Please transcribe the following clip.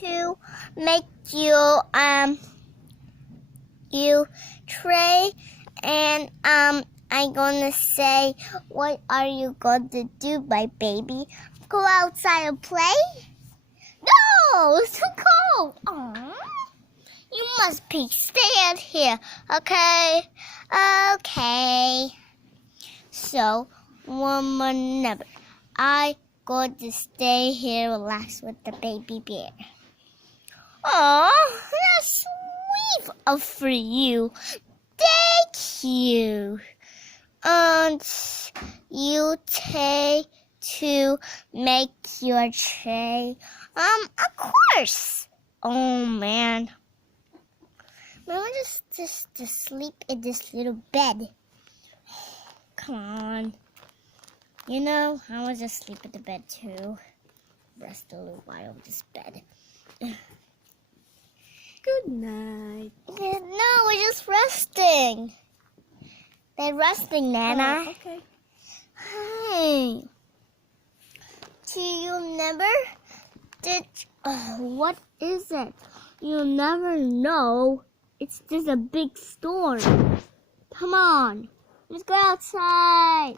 to make you tray, and I'm gonna say, what are you going to do, my baby? Go outside and play? No, it's too cold. Aww. You must stay here, okay? Okay. So, one more number. I going to stay here, relax with the baby bear. Oh, that's sweet of you. Thank you. And you take to make your tray. Of course. Oh man. I want just to sleep in this little bed. Come on. You know, I want to just sleep in the bed too. Rest a little while in this bed. Good night. No, we're just resting. They're resting, Nana. Oh, okay. Hey. Do you never did... Oh, what is it? You'll never know. It's just a big storm. Come on. Let's go outside.